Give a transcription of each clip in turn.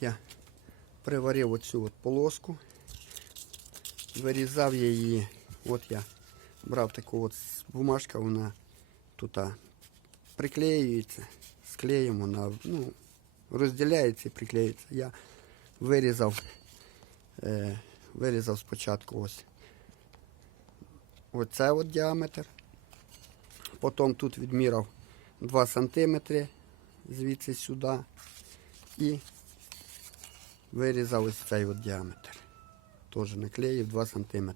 я приварив оцю от полоску. Вирізав я її. От я брав таку от бумажка, вона тут приклеюється, з клеєм вона ну, розділяється і приклеюється. Я вирізав, е, вирізав спочатку ось оце от діаметр. Потім тут відміряв 2 см звідси сюди і вирізав ось цей от діаметр. Теж наклеїв 2 см.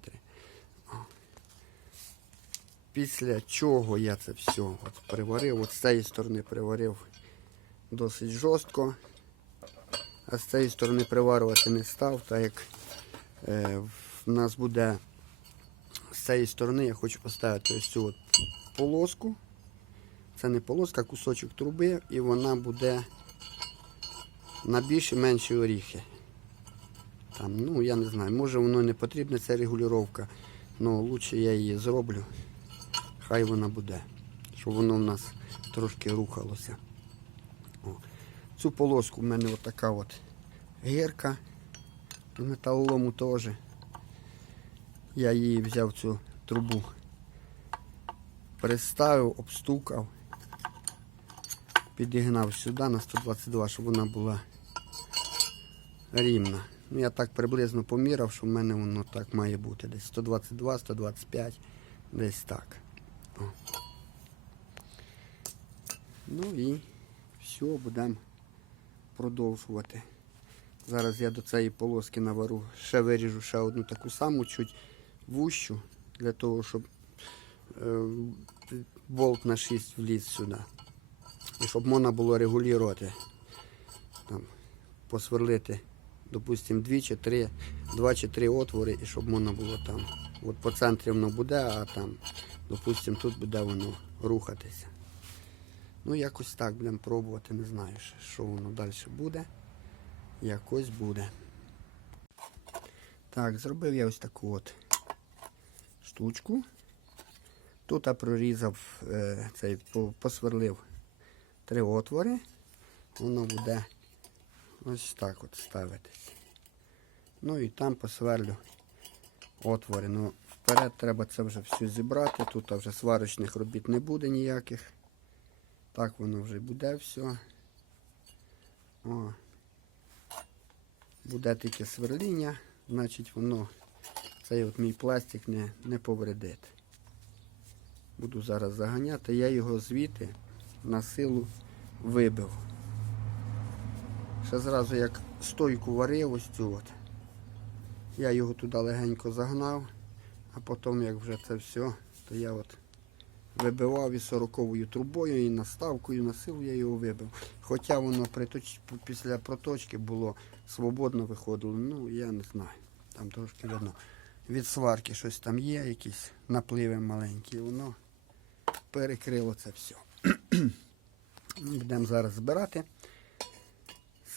Після чого я це все от приварив, от з цієї сторони приварив досить жорстко, а з цієї сторони приварювати не став, так як е, в нас буде з цієї сторони я хочу поставити ось цю от полоску. Це не полоска, а кусочок труби, і вона буде на більші менші оріхи. Там, ну, я не знаю, може воно не потрібна ця регулювання, але краще я її зроблю. Хай вона буде, щоб воно в нас трошки рухалося. О. Цю полоску в мене отака от гірка. Металолому теж. Я її взяв цю трубу, приставив, обстукав, підігнав сюди на 122, щоб вона була рівна. Ну, я так приблизно поміряв, що в мене воно так має бути. Десь 122, 125, десь так. О. Ну і все, будемо продовжувати. Зараз я до цієї полоски навару, ще виріжу ще одну таку саму, чуть вущу, для того, щоб е, болт на 6 вліз сюди. І щоб можна було регулювати. Там, посверлити, допустимо, 2 чи 3, 2 чи 3 отвори, і щоб можна було там. От по центрі воно буде, а там, допустимо, тут буде воно рухатися. Ну, якось так будемо пробувати, не знаю, що воно далі буде. Якось буде. Так, зробив я ось таку от штучку. Тут я прорізав е, цей, посверлив три отвори. Воно буде ось так от ставитись. Ну і там посверлю отвори. Ну, вперед треба це вже все зібрати. Тут вже сварочних робіт не буде ніяких. Так воно вже буде все. О. Буде тільки сверління, значить воно цей от мій пластик не, не повредить. Буду зараз заганяти. Я його звідти на силу вибив. Ще зразу як стойку варив ось цю от. Я його туди легенько загнав, а потім як вже це все, то я от вибивав із сороковою трубою і наставкою на силу я його вибив. Хоча воно при точ... після проточки було свободно виходило, ну я не знаю. Там трошки видно. Від сварки щось там є, якісь напливи маленькі, воно перекрило це все. Будемо зараз збирати,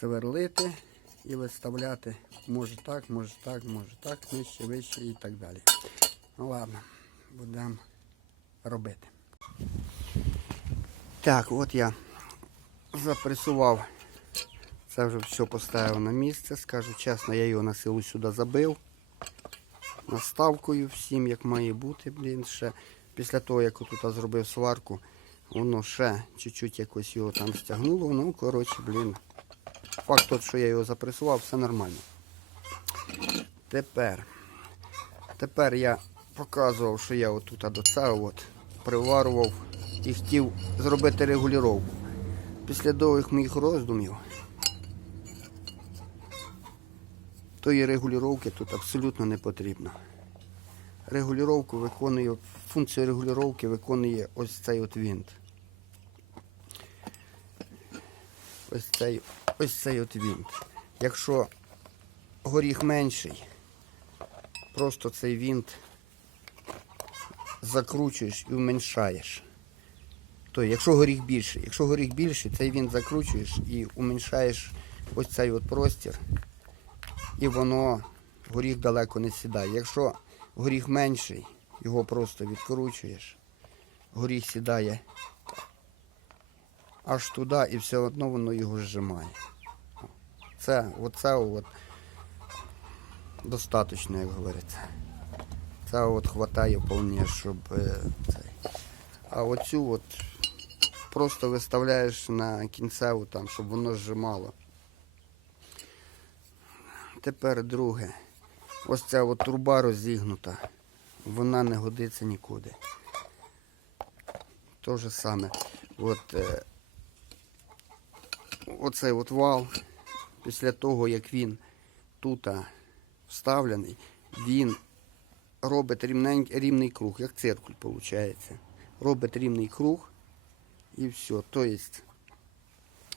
сверлити і виставляти. Може так, може так, може так, нижче, вище і так далі. Ну ладно, будемо робити. Так, от я запресував. Це вже все поставив на місце. Скажу чесно, я його на силу сюди забив. Наставкою всім, як має бути, блін, ще після того, як тут зробив сварку, воно ще чуть-чуть якось його там стягнуло. Ну, коротше, блін. Факт тот, що я його запресував, все нормально. Тепер. Тепер я показував, що я отут до цього от приварував і хотів зробити регулювання. Після довгих моїх роздумів тої регулювання тут абсолютно не потрібно. Регулювання виконує, функцію регулювання виконує ось цей от винт. Ось цей, ось цей от винт. Якщо горіх менший, просто цей винт закручуєш і уменьшаєш. То якщо горіх більший, якщо горіх більший, цей він закручуєш і уменьшаєш ось цей от простір, і воно горіх далеко не сідає. Якщо горіх менший, його просто відкручуєш, горіх сідає аж туди і все одно воно його зжимає. Це, оце от достатньо, як говориться. Це от хватає вполне, щоб е, цей. А оцю от просто виставляєш на кінцеву там, щоб воно зжимало. Тепер друге. Ось ця от труба розігнута. Вона не годиться нікуди. То же саме. От, е, оцей от вал, після того, як він тут вставлений, він робить рівний круг, як циркуль виходить. Робить рівний круг і все. Тобто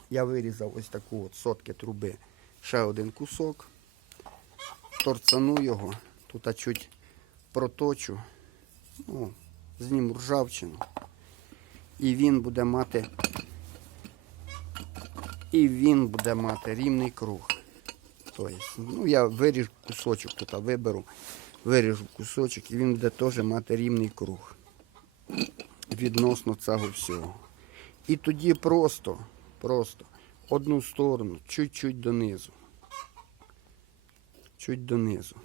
я вирізав ось таку от сотки труби, ще один кусок, торцану його, тут чуть проточу, ну, зніму ржавчину. І він буде мати. І він буде мати рівний круг. Тобто, ну я виріжу кусочок тут, виберу, виріжу кусочок, і він буде теж мати рівний круг відносно цього всього. І тоді просто, просто одну сторону, чуть-чуть донизу. Чуть донизу.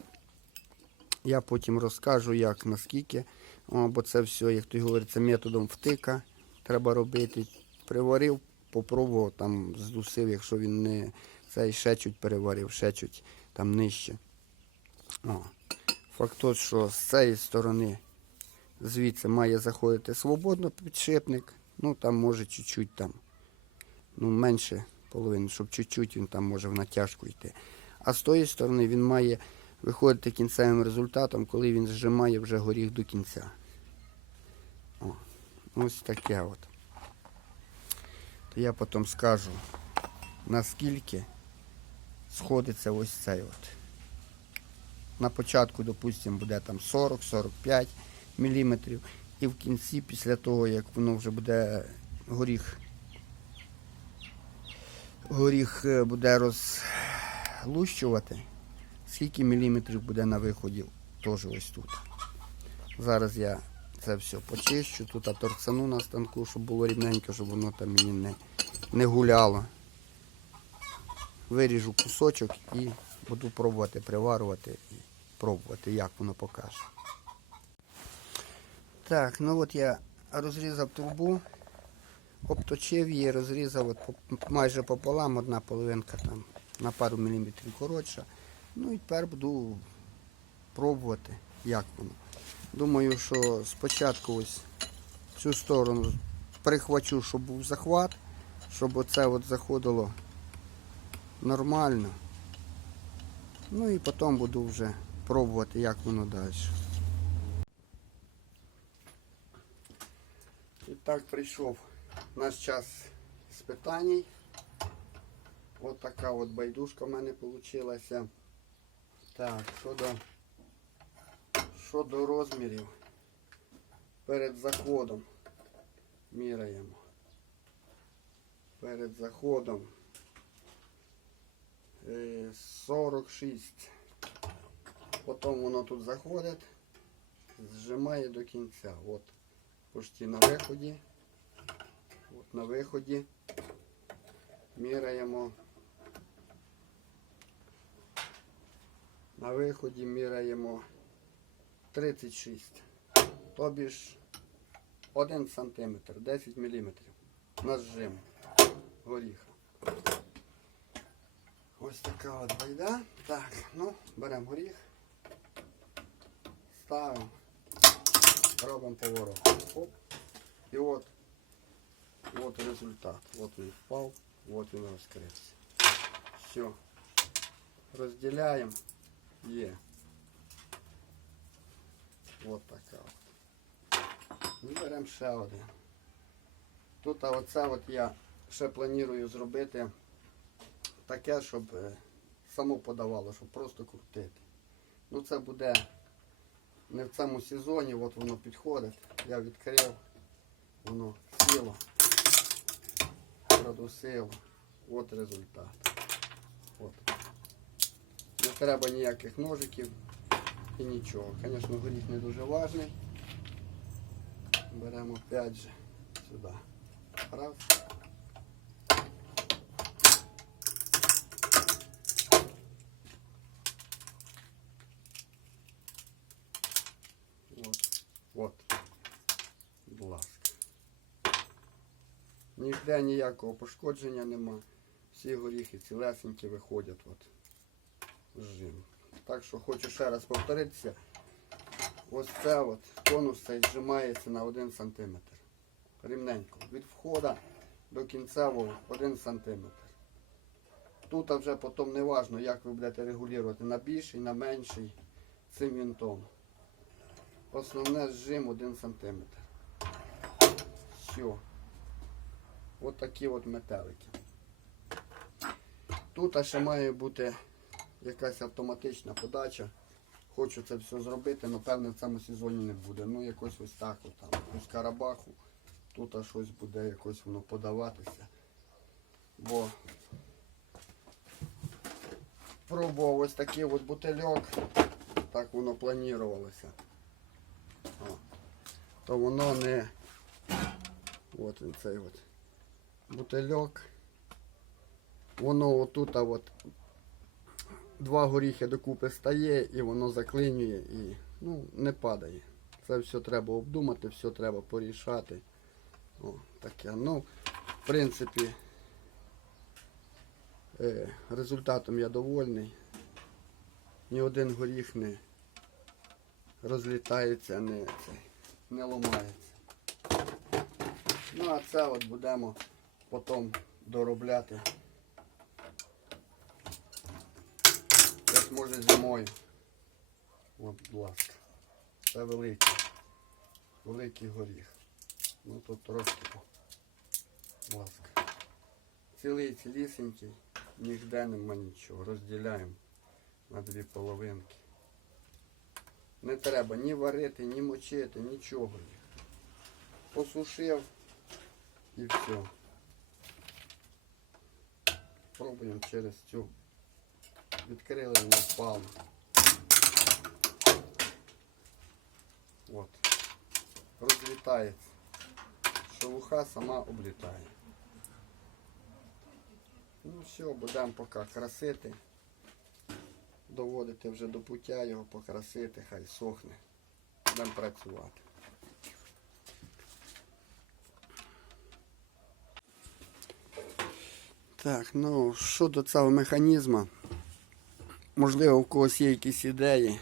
Я потім розкажу, як, наскільки, бо це все, як то говориться, методом втика треба робити. Приварив, попробував, там здусив, якщо він не цей ще чуть переварив, ще там нижче. О. Факт тот, що з цієї сторони звідси має заходити свободно підшипник. Ну там може чуть-чуть там, ну менше половини, щоб чуть-чуть він там може в натяжку йти. А з тої сторони він має виходити кінцевим результатом, коли він зжимає вже горіх до кінця. О, ось таке от. Я потім скажу, наскільки сходиться ось цей от. На початку, допустимо, буде там 40-45 мм. І в кінці, після того, як воно вже буде горіх, горіх е, буде розлущувати, скільки міліметрів буде на виході, теж ось тут. Зараз я це все почищу, тут торцану на станку, щоб було рівненько, щоб воно там мені не, не гуляло. Виріжу кусочок і буду пробувати приварювати і пробувати, як воно покаже. Так, ну от я розрізав трубу, обточив її, розрізав от майже пополам, одна половинка там на пару міліметрів коротша. Ну і тепер буду пробувати, як воно. Думаю, що спочатку ось цю сторону прихвачу, щоб був захват, щоб оце от заходило нормально. Ну і потім буду вже пробувати, як воно далі. І так прийшов наш час з питань. От така от байдужка в мене вийшла. Так, щодо, щодо розмірів перед заходом міряємо. Перед заходом е, 46. Потім воно тут заходить, зжимає до кінця. От почти на виході. От на виході міряємо. На виході міряємо 36. Тобі ж 1 см, 10 мм на зжим горіха. Ось така от байда. Так, ну, беремо горіх, ставимо, робимо поворот. Оп. І от, от результат. От він впав, от він розкрився. Все. Розділяємо. Є. От така. Беремо ще один. Тут а оце от я ще планую зробити таке, щоб е, само подавало, щоб просто крутити. Ну це буде не в цьому сезоні, от воно підходить. Я відкрив, воно сіло, продусило. От результат. От. Не треба ніяких ножиків і нічого. Звісно, горіх не дуже важний. Беремо опять же сюди. Раз. Ніде ніякого пошкодження нема. Всі горіхи цілесенькі виходять от, з жиму. Так що хочу ще раз повторитися. Ось це от конус цей зжимається на 1 см. Рівненько. Від входу до кінцевого 1 см. Тут вже потім не важно, як ви будете регулювати на більший, на менший цим вінтом. Основне зжим 1 см. Все. От такі от метелики. Тут ще має бути якась автоматична подача. Хочу це все зробити, але певне в цьому сезоні не буде. Ну якось ось так от там. Ось карабаху. Тут а щось буде якось воно подаватися. Бо пробував ось такий от бутильок. Так воно планувалося. То воно не. От він цей от бутильок. Воно отут, от два горіхи докупи стає і воно заклинює і ну, не падає. Це все треба обдумати, все треба порішати. О, таке. Ну, в принципі, е, результатом я довольний. Ні один горіх не розлітається, не, цей, не ламається. Ну а це от будемо потім доробляти. Десь може зимою. От, будь ласка. Це великий. Великий горіх. Ну тут трошки. Будь ласка. Цілий цілісенький, ніде нема нічого. Розділяємо на дві половинки. Не треба ні варити, ні мочити, нічого. Посушив і все. Пробуємо через цю. Відкрили воно впало. От. Розлітається. Шелуха сама облітає. Ну все, будемо поки красити. Доводити вже до пуття його покрасити, хай сохне. Будемо працювати. Так, ну щодо цього механізму, можливо, у когось є якісь ідеї.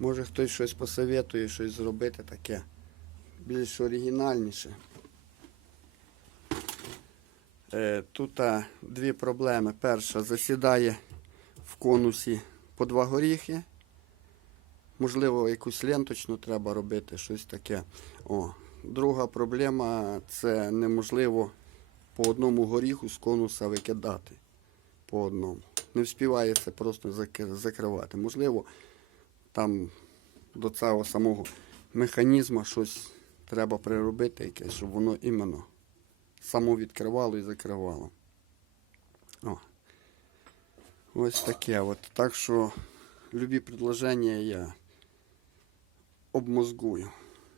Може хтось щось посоветує, щось зробити таке більш оригінальніше. Е, тут дві проблеми. Перша засідає в конусі по два горіхи. Можливо, якусь ленточну треба робити, щось таке. О. Друга проблема це неможливо по одному горіху з конуса викидати. По одному. Не вспіває це просто закривати. Можливо, там до цього самого механізму щось треба приробити, якесь, щоб воно іменно само відкривало і закривало. О. Ось таке. От. Так що любі предложення я обмозгую.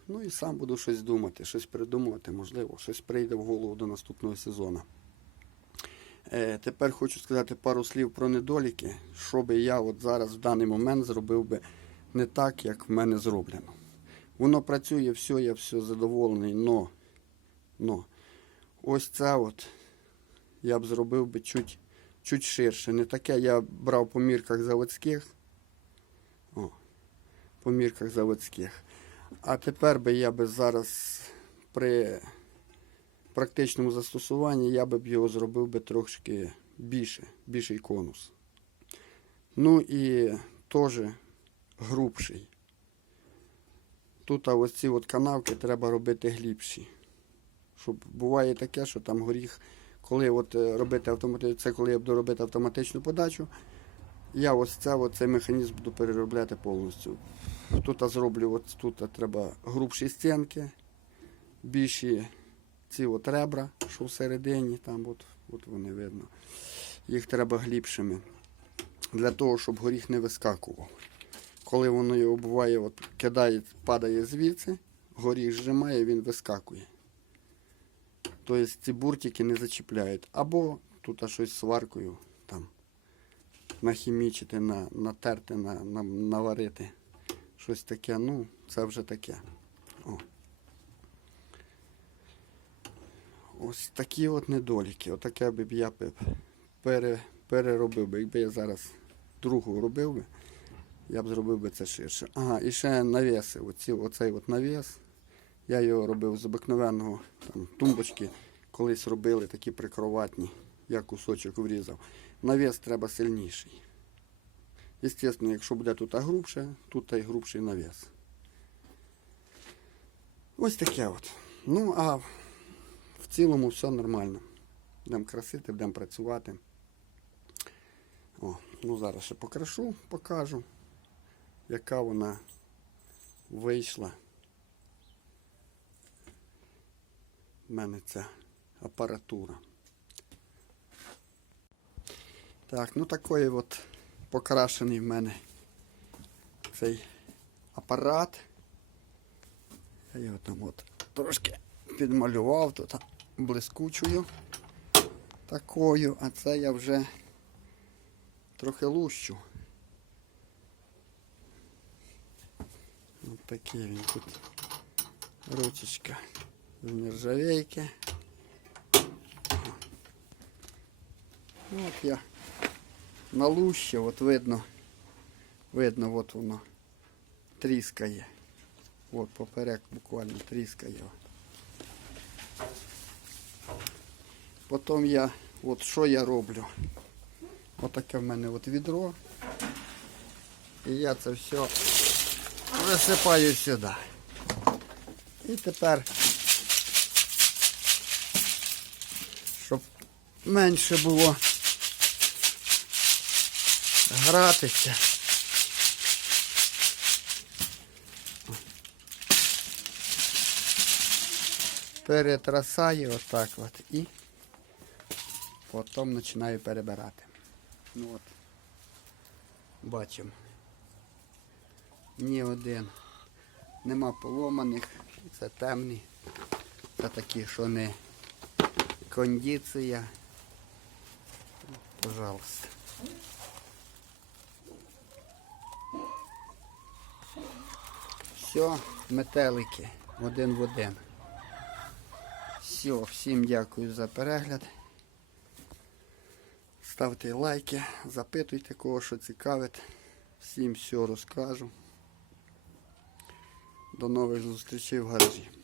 Ну і сам буду щось думати, щось придумувати, можливо, щось прийде в голову до наступного сезону. Е, тепер хочу сказати пару слів про недоліки, що би я от зараз в даний момент зробив би не так, як в мене зроблено. Воно працює, все, я все задоволений, но, но ось це от я б зробив би чуть, чуть ширше. Не таке я брав по мірках заводських. О, по мірках заводських. А тепер би я би зараз при практичному застосуванні я би б його зробив би трошки більше, більший конус. Ну і теж грубший. Тут а ось ці от канавки треба робити глибші. Щоб буває таке, що там горіх, коли от е, робити автоматичну, це коли я буду робити автоматичну подачу, я ось це, от цей механізм буду переробляти повністю. Тут зроблю, от тут треба грубші стінки, більші ці от ребра, що всередині, там от, от вони видно. Їх треба глибшими. Для того, щоб горіх не вискакував. Коли воно його буває, от, кидає, падає звідси, горіх зжимає, він вискакує. Тобто ці буртики не зачіпляють. Або тут щось сваркою там нахімічити, на, натерти, на, на, наварити, щось таке, ну, це вже таке. О. Ось такі от недоліки. Отаке б я пере, переробив би. Якби я зараз другу робив би, я б зробив би це ширше. Ага, і ще навіси. Оці, оцей от навіс. Я його робив з обикновеного там, тумбочки. Колись робили такі прикроватні. Я кусочок врізав. Навіс треба сильніший. Звісно, якщо буде тут грубше, тут й грубший навіс. Ось таке от. Ну, а цілому все нормально. Будемо красити, будемо працювати. О, ну зараз ще покрашу, покажу, яка вона вийшла. У мене ця апаратура. Так, ну такий от покрашений в мене цей апарат. Я його там от трошки підмалював тут блискучою такою, а це я вже трохи лущу. Ось такий він тут ручечка з нержавейки. От я налущив, от видно, видно, от воно тріскає. От поперек буквально тріскає. Потім я, от що я роблю? Отаке в мене от відро. І я це все висипаю сюди. І тепер, щоб менше було гратися. Перетрасаю отак от і потім починаю перебирати. Ну от, бачимо. Ні один. Нема поломаних, це темні. Це такі, що не кондиція. Пожалуйста. Все, метелики один в один. Все, всім дякую за перегляд. Ставте лайки, запитуйте кого, що цікавить. Всім все розкажу. До нових зустрічей в гаражі.